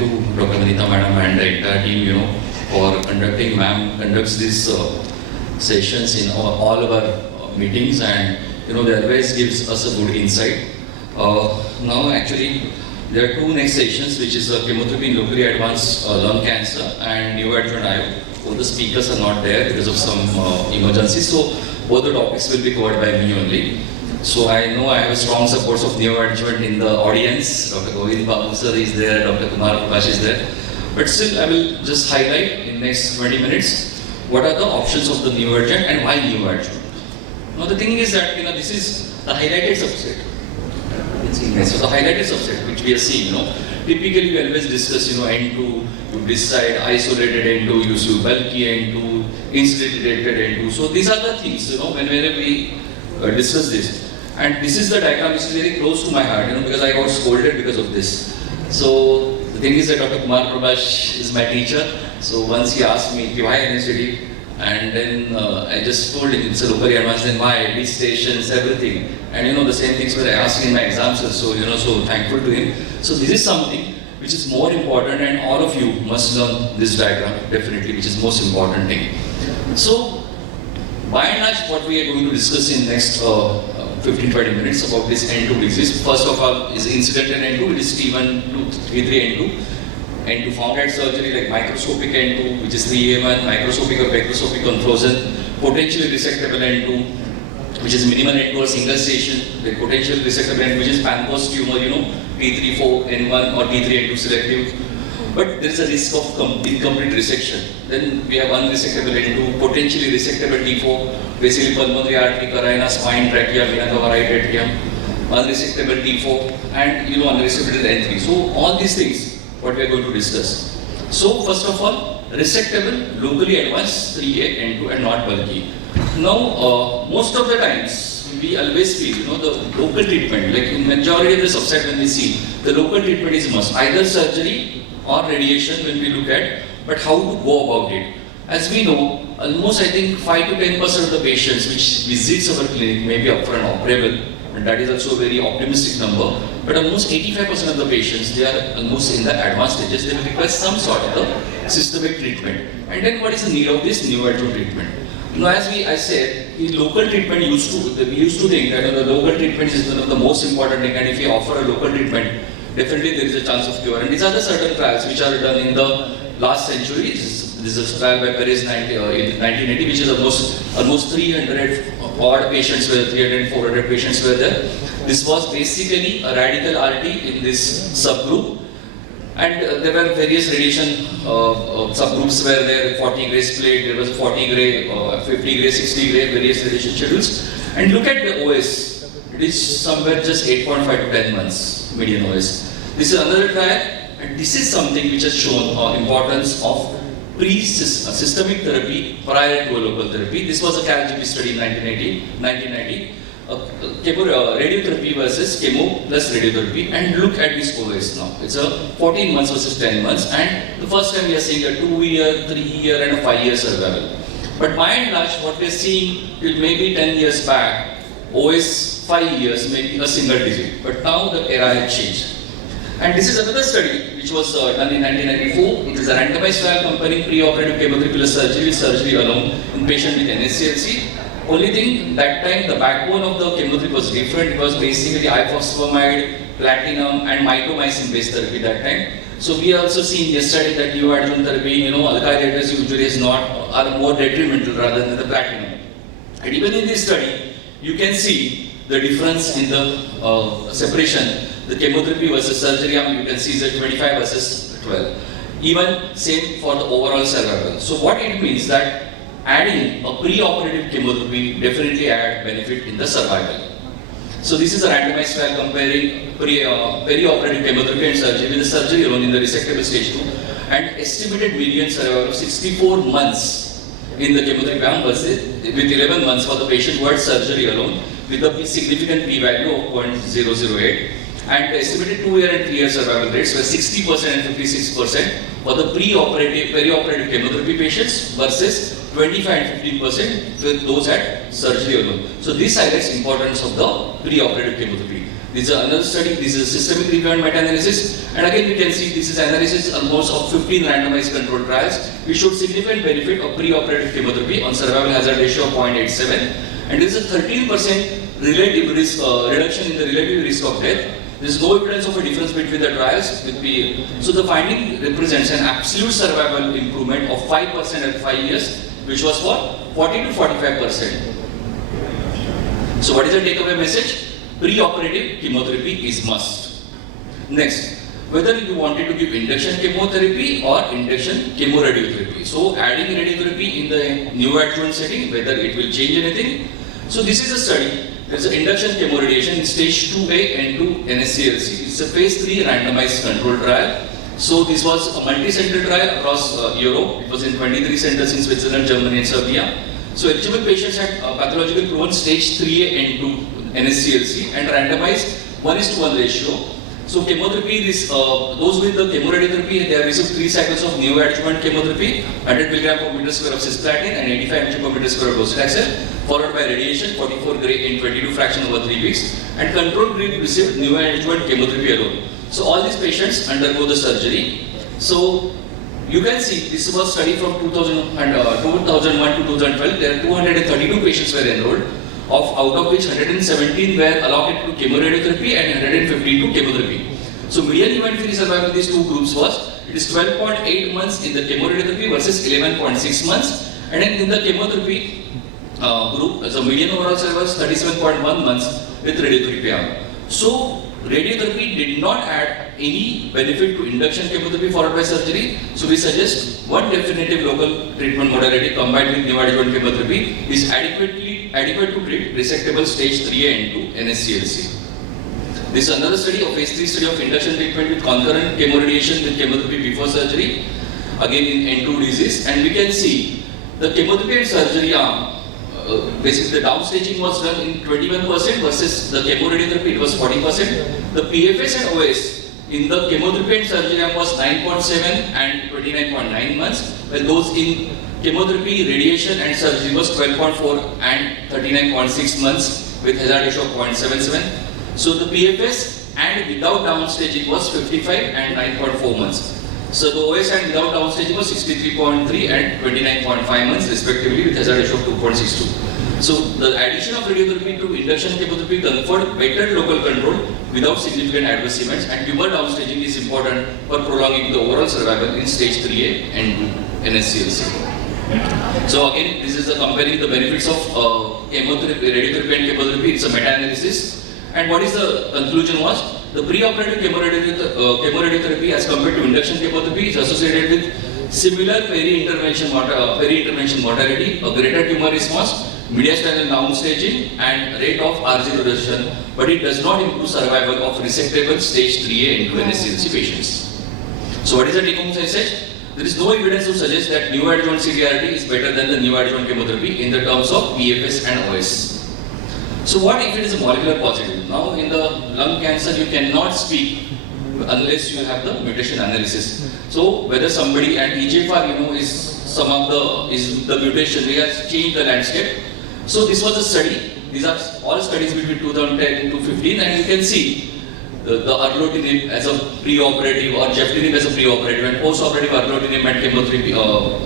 to Dr. Manita Madam and the entire team, for conducting. Ma'am conducts these sessions in all our meetings, and they always gives us a good insight. Now actually there are two next sessions, which is chemotherapy in locally advanced lung cancer and neoadjuvant IO. Both the speakers are not there because of some emergency, so both the topics will be covered by me only. So I know I have strong supports of neoadjuvant in the audience. Dr. Govind Babu sir is there, Dr. Kumar Prakash is there. But still I will just highlight in next 20 minutes what are the options of the neoadjuvant and why neoadjuvant. Now the thing is that this is the highlighted subset. So the highlighted subset which we are seeing, typically we always discuss N2, you decide isolated N2, you see bulky N2, insulated N2. So these are the things, whenever we discuss this. And this is the diagram which is very close to my heart, because I got scolded because of this. So the thing is that Dr. Kumar Prakash is my teacher. So once he asked me, why NSDT? And then I just told him it's a locally advanced, then why, which stations, everything. And the same things were asked in my exams also, so thankful to him. So this is something which is more important, and all of you must learn this diagram, definitely, which is most important thing. So by and large, what we are going to discuss in next 15-20 minutes about this N2 disease. First of all is incidental N2, it is T1 to T3 N2. N2 found at surgery like microscopic N2, which is 3A1, microscopic or spectroscopic on frozen, potentially resectable N2, which is minimal N2 or single station, the potentially resectable N2, which is Pancoast tumor, T3-4N1 or T3N2 selective. But there is a risk of incomplete resection. Then we have unresectable N2, potentially resectable T4, basically pulmonary artery, carina, spine, trachea, vena cava, right atrium, unresectable T4, and unresectable N3. So all these things, what we are going to discuss. So first of all, resectable, locally advanced 3A, N2 and not bulky. Now, most of the times, we always feel, the local treatment, like in majority of the subset when we see, the local treatment is must, either surgery or radiation when we look at, but how to go about it. As we know, almost I think 5 to 10% of the patients which visits our clinic may be upfront operable, and that is also a very optimistic number, but almost 85% of the patients, they are almost in the advanced stages, they will require some sort of the systemic treatment. And then what is the need of this neoadjuvant treatment? As I said, the local treatment we used to think that the local treatment is one of the most important thing, and if you offer a local treatment, definitely there is a chance of cure. And these are the certain trials which are done in the last century. This is a trial by Perez in 1980, which is almost 300 odd patients were 300, 400 patients were there. This was basically a radical RT in this subgroup, and there were various radiation subgroups were there, 40 gray split, there was 40 gray, 50 gray, 60 gray, various radiation schedules. And look at the OS, it is somewhere just 8.5 to 10 months median OS. This is another trial, and this is something which has shown importance of pre-systemic therapy prior to a local therapy. This was a CALGB study in 1990. Radiotherapy versus chemo plus radiotherapy, and look at this OS now. It's a 14 months versus 10 months, and the first time we are seeing a 2-year, 3-year and a 5-year survival. But by and large, what we are seeing till maybe 10 years back, OS 5 years, maybe a single digit. But now the era has changed. And this is another study which was done in 1994. It is a randomized trial comparing pre-operative chemotherapy plus surgery alone in patient with NSCLC. Only thing, that time the backbone of the chemotherapy was different. It was basically ifosfamide, platinum and mitomycin based therapy that time. So we also seen yesterday that neoadjuvant therapy, alkylators usually are more detrimental rather than the platinum. And even in this study, you can see the difference in the separation. The chemotherapy versus surgery arm, you can see that 25 versus 12. Even same for the overall survival. So what it means that adding a pre-operative chemotherapy definitely add benefit in the survival. So this is a randomized trial comparing peri-operative chemotherapy and surgery with the surgery alone in the resectable stage 2, and estimated median survival of 64 months in the chemotherapy arm versus with 11 months for the patient who had surgery alone with a significant p-value of 0.008. And the estimated 2-year and 3-year survival rates were 60% and 56% for the peri-operative chemotherapy patients versus 25 and 15% with those at surgery alone. So this highlights importance of the pre-operative chemotherapy. This is another study, this is systemic review and meta-analysis, and again we can see this is analysis almost of 15 randomized controlled trials. We showed significant benefit of pre-operative chemotherapy on survival hazard ratio of 0.87, and there is a 13% relative risk reduction in the relative risk of death. There is no evidence of a difference between the trials. So the finding represents an absolute survival improvement of 5% at 5 years, which was for 40 to 45%. So what is the takeaway message? Pre-operative chemotherapy is must. Next, whether you wanted to give induction chemotherapy or induction chemoradiotherapy. So adding radiotherapy in the neoadjuvant setting, whether it will change anything. So this is a study. There is an induction chemoradiation in stage 2A and 2 NSCLC. It's a phase 3 randomized controlled trial. So this was a multi-center trial across Europe. It was in 23 centers in Switzerland, Germany and Serbia. So eligible patients had pathological proven stage 3A and 2 NSCLC and randomized 1:1 ratio. So chemotherapy, those with the chemoradiotherapy, they have received 3 cycles of neoadjuvant chemotherapy, 100 mg per meter square of cisplatin and 85 mg per meter square of docetaxel, followed by radiation, 44 gray in 22 fraction over 3 weeks, and control group received neoadjuvant chemotherapy alone. So all these patients undergo the surgery. So you can see this was study from 2001 to 2012. There are 232 patients were enrolled, out of which 117 were allocated to chemoradiotherapy and 115 to chemotherapy. So median event-free survival in these two groups was, it is 12.8 months in the chemoradiotherapy versus 11.6 months, and then in the chemotherapy group, the median overall survival was 37.1 months with radiotherapy arm. So radiotherapy did not add any benefit to induction chemotherapy followed by surgery. So we suggest one definitive local treatment modality combined with neoadjuvant chemotherapy is adequate to treat resectable stage 3A and 2 NSCLC. This is another study of phase 3 study of induction treatment with concurrent chemoradiation with chemotherapy before surgery, again in N2 disease, and we can see the chemotherapy and surgery arm. Basically the downstaging was done in 21% versus the chemoradiotherapy, it was 40%. The PFS and OS in the chemotherapy and surgery arm was 9.7 and 29.9 months, while those in chemotherapy, radiation and surgery was 12.4 and 39.6 months with hazard ratio of 0.77. So the PFS and without downstaging was 55 and 9.4 months. So the OS and without downstaging was 63.3 and 29.5 months respectively with hazard ratio of 2.62. So the addition of radiotherapy to induction chemotherapy conferred better local control without significant adverse events, and tumor downstaging is important for prolonging the overall survival in stage 3A and 2 NSCLC. So again, this is comparing the benefits of chemotherapy, radiotherapy and chemotherapy. It's a meta-analysis. And what is the conclusion was? The pre-operative chemoradiotherapy as compared to induction chemotherapy is associated with similar peri-intervention mortality, a greater tumor response, mediastinal downstaging and rate of R0 reduction, but it does not improve survival of resectable stage 3A and 2 NSCLC patients. So what is the take-home message? There is no evidence to suggest that neoadjuvant CRT is better than the neoadjuvant chemotherapy in the terms of PFS and OS. So what if it is a molecular positive? Now in the lung cancer you cannot speak unless you have the mutation analysis. So whether somebody, and EGFR is the mutation, they have changed the landscape. So this was a study. These are all studies between 2010 to 15, and you can see the erlotinib as a pre-operative or geftinib as a pre-operative and post-operative erlotinib and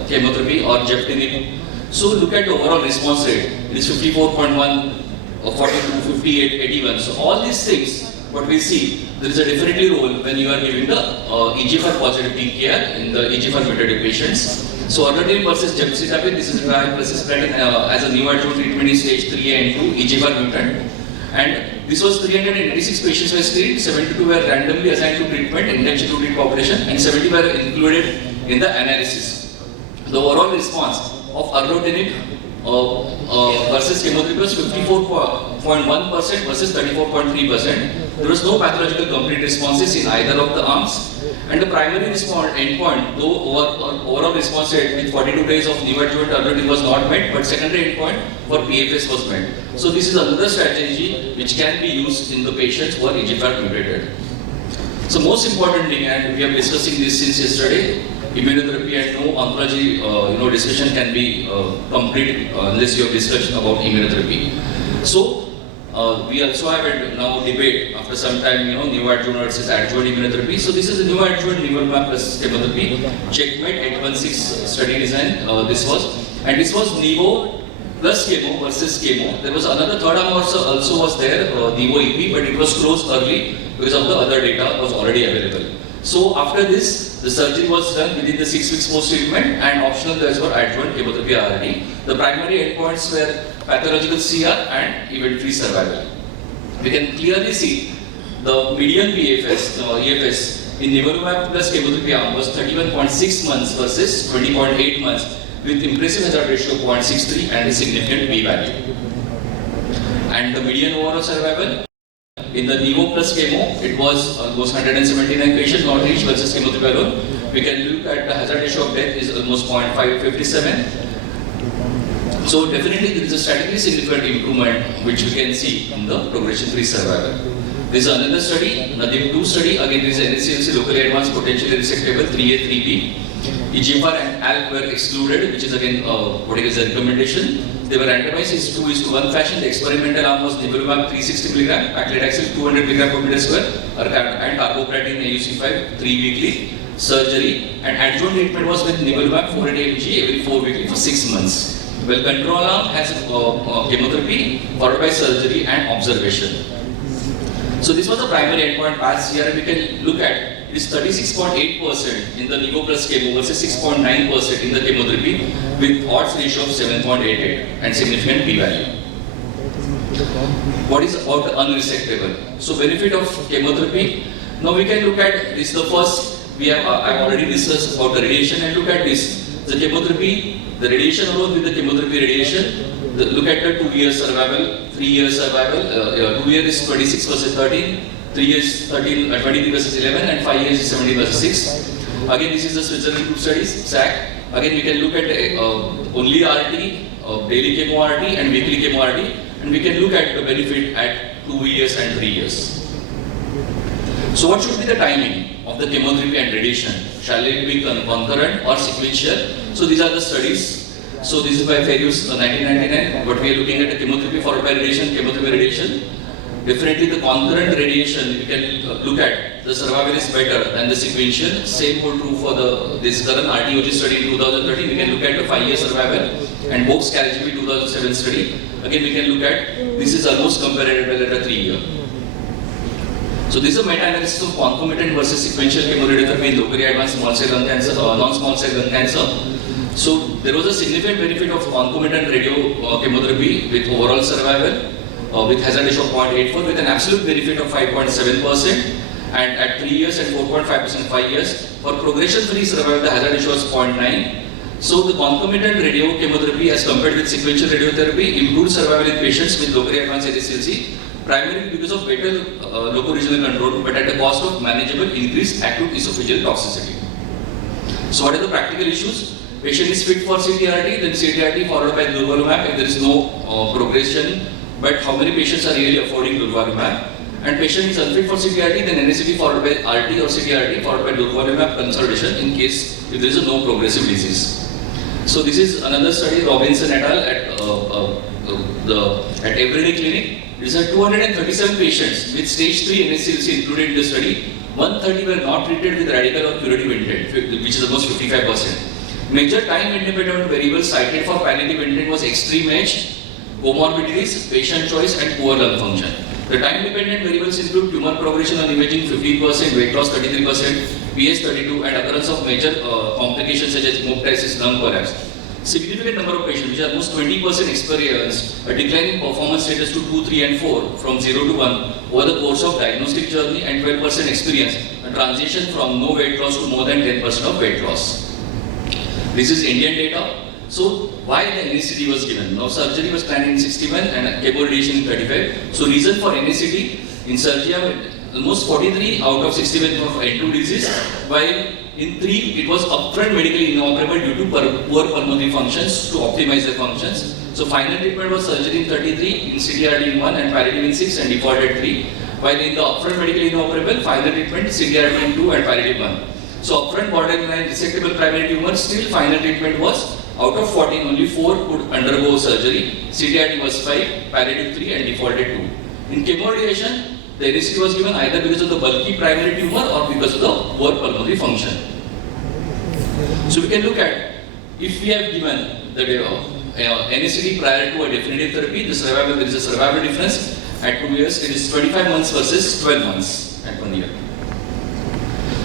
chemotherapy or geftinib. So look at the overall response rate. It is 54.1. 42, 58, 81. So all these things, what we see, there is a definitely role when you are giving the EGFR positive TKR in the EGFR mutated patients. So erlotinib versus gemcitabine, this is a trial versus cisplatin as a neoadjuvant treatment in stage 3A and 2 EGFR mutant. And this was 386 patients were screened, 72 were randomly assigned to treatment, intention to treat population, and 70 were included in the analysis. The overall response of erlotinib versus chemotherapy was 54.1% versus 34.3%. There was no pathological complete responses in either of the arms. And the primary endpoint, though overall response rate with 42 days of neoadjuvant erlotinib was not met, but secondary endpoint for PFS was met. So this is another strategy which can be used in the patients who are EGFR mutated. So most important thing, and we are discussing this since yesterday, immunotherapy and no oncology discussion can be complete unless you have discussion about immunotherapy. So We also have a now debate after some time, neoadjuvant versus adjuvant immunotherapy. So this is a neoadjuvant nivolumab plus chemotherapy, checkmate 816 study design. This was nivo plus chemo versus chemo. There was another third arm also was there, nivo EP, but it was closed early because of the other data was already available. So after this, the surgery was done within the 6 weeks post-treatment, and optional there were adjuvant chemotherapy RRT. The primary endpoints were pathological CR and event-free survival. We can clearly see the median EFS in nivolumab plus chemotherapy arm was 31.6 months versus 20.8 months, with impressive hazard ratio of 0.63 and a significant p-value. And the median overall survival in the nivo plus chemo, it was almost 179 patients not reached versus chemotherapy alone. We can look at the hazard ratio of death is almost 0.557. So definitely there is a statistically significant improvement which we can see in the progression-free survival. This is another study, the NIM2 study. Again, this is NSCLC locally advanced potentially resectable 3A, 3B. EGFR and ALK were excluded, which is again what is the recommendation. They were randomized in 2:1 fashion. The experimental arm was nivolumab 360 mg, paclitaxel 200 mg per meter square, and carboplatin AUC5 3 weekly surgery. And adjuvant treatment was with nivolumab 480 mg every 4 weekly for 6 months. Well, control arm has chemotherapy followed by surgery and observation. So this was the primary endpoint pass here. We can look at it is 36.8% in the nivo plus chemo versus 6.9% in the chemotherapy with odds ratio of 7.88 and significant p-value. What is about the unresectable? So benefit of chemotherapy. Now we can look at this. The first we have I've already discussed about the radiation, and look at this. The chemotherapy, the radiation alone with the chemotherapy radiation. Look at the 2 years survival, 3 years survival. 2 years is 26 versus 13. 3 years 23 versus 11, and 5 years is 17 versus 6. Again, this is the Switzerland group studies, SAC. Again, we can look at only RT, daily chemo RT and weekly chemo RT, and we can look at the benefit at 2 years and 3 years. So what should be the timing of the chemotherapy and radiation? Shall it be concurrent or sequential? So these are the studies. So this is by Ferius 1999, but we are looking at the chemotherapy followed by radiation, chemotherapy radiation. Definitely the concurrent radiation, we can look at the survival is better than the sequential. Same hold true for this current RTOG study in 2013. We can look at the 5-year survival, and Box Karpe 2007 study. Again, we can look at this is almost comparable at a 3-year. So this is a meta-analysis of concomitant versus sequential chemoradiotherapy in locally advanced small cell lung cancer or non-small cell lung cancer. So there was a significant benefit of concomitant radio chemotherapy with overall survival. With hazard ratio of 0.84 with an absolute benefit of 5.7%, and at 3 years and 4.5% 5 years. For progression-free survival, the hazard ratio was 0.9. So the concomitant radio chemotherapy as compared with sequential radiotherapy improved survival in patients with locally advanced NSCLC, primarily because of better loco-regional control, but at the cost of manageable increased acute esophageal toxicity. So what are the practical issues? Patient is fit for CTRT, then CTRT followed by durvalumab if there is no progression. But how many patients are really affording durvalumab? And patient is unfit for CTRT, then NSCT followed by RT or CTRT followed by durvalumab consultation in case if there is a no progressive disease. So this is another study, Robinson et al. At Everyday Clinic. These are 237 patients with stage 3 NSCLC included in the study. 130 were not treated with radical or curative intent, which is almost 55%. Major time-independent variables cited for palliative intent was extreme age, comorbidities, patient choice, and poor lung function. The time-dependent variables include tumor progression on imaging 15%, weight loss 33%, PS 32, and occurrence of major complications such as hemoptysis, lung collapse. Significant number of patients, which are almost 20% experienced a decline in performance status to 2, 3, and 4 from 0 to 1 over the course of diagnostic journey, and 12% experience a transition from no weight loss to more than 10% of weight loss. This is Indian data. So why the NSCT was given? Now surgery was planned in 61 and chemo radiation in 35. So reason for NSCT in surgery, almost 43 out of 61 of N2 disease, while in 3 it was upfront medically inoperable due to poor pulmonary functions to optimize their functions. So final treatment was surgery in 33, in CTRT in 1 and palliative in 6 and default at 3. While in the upfront medically inoperable, final treatment CTRT in 2 and palliative 1. So upfront borderline resectable primary tumor, still final treatment was out of 14, only 4 could undergo surgery. CTRT was 5, palliative 3 and defaulted 2. In chemoradiation, the NST was given either because of the bulky primary tumor or because of the poor pulmonary function. So we can look at, if we have given the NST prior to a definitive therapy, there is a survival difference. At 2 years, it is 25 months versus 12 months at 1 year.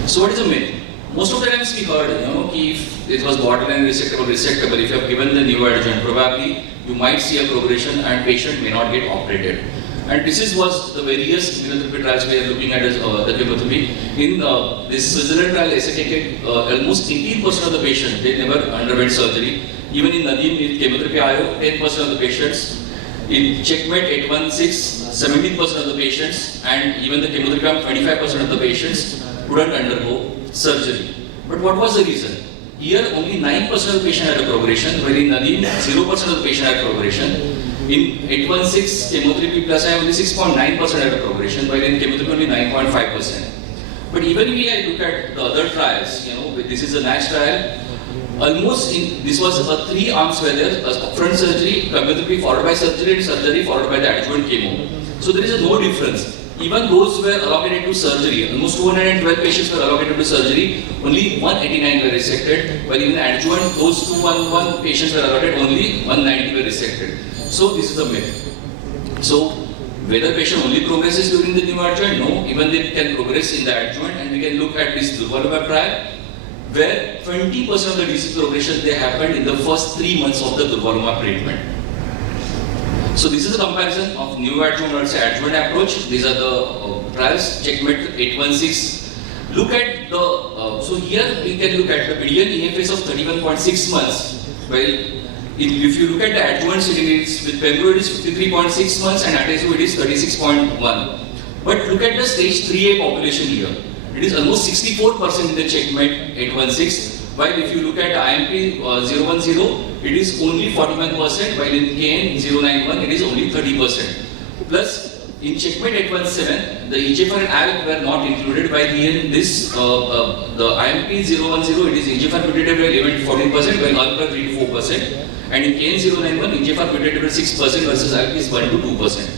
So what is the myth? Most of the times we heard, if it was borderline resectable, if you have given the neoadjuvant, probably you might see a progression and patient may not get operated. And this was the various immunotherapy trials we are looking at as the chemotherapy. In this Switzerland trial, SAKK, almost 18% of the patients, they never underwent surgery. Even in Nadim, in chemotherapy IO, 10% of the patients. In Checkmate 816, 17% of the patients, and even the chemotherapy, 25% of the patients couldn't undergo surgery. But what was the reason? Here, only 9% of the patient had a progression, while in Nadim, 0% of the patient had progression. In 816 chemotherapy plus I only 6.9% had a progression, while in chemotherapy only 9.5%. But even if I look at the other trials, this is a NASH trial, almost this was a 3 arms where there was upfront surgery, chemotherapy followed by surgery, and surgery followed by the adjuvant chemo. So there is no difference. Even those were allocated to surgery, almost 212 patients were allocated to surgery, only 189 were resected, while in the adjuvant, those 211 patients were allotted, only 190 were resected. So this is the myth. So whether patient only progresses during the neoadjuvant? No, even they can progress in the adjuvant, and we can look at this durvalumab trial, where 20% of the disease progression they happened in the first 3 months of the durvalumab treatment. So this is a comparison of neoadjuvant versus adjuvant approach. These are the trials, Checkmate 816. Look at the, so here we can look at the median EFS of 31.6 months. Well, if you look at the adjuvant setting, with pembro it is 53.6 months and atezo it is 36.1. But look at the stage 3A population here. It is almost 64% in the Checkmate 816. While if you look at IMP 010, it is only 41%, while in KN 091, it is only 30%. Plus, in Checkmate 817, the EGFR and ALK were not included, while in this, the IMP 010, it is EGFR mutated 11 to 14%, while ALK were 3 to 4%. And in KN 091, EGFR mutated 6% versus ALK is 1 to 2%.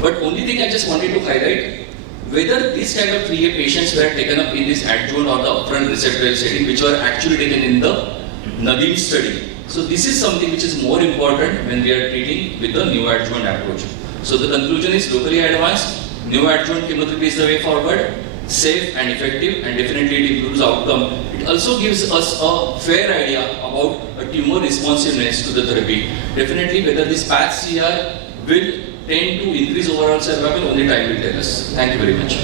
But only thing I just wanted to highlight, whether this kind of 3A patients were taken up in this adjuvant or the upfront resectable setting, which were actually taken in the Nadim study. So this is something which is more important when we are treating with the neoadjuvant approach. So the conclusion is locally advanced, neoadjuvant chemotherapy is the way forward, safe and effective, and definitely it improves outcome. It also gives us a fair idea about a tumor responsiveness to the therapy. Definitely whether this PATH CR will tend to increase overall survival, only time will tell us. Thank you very much.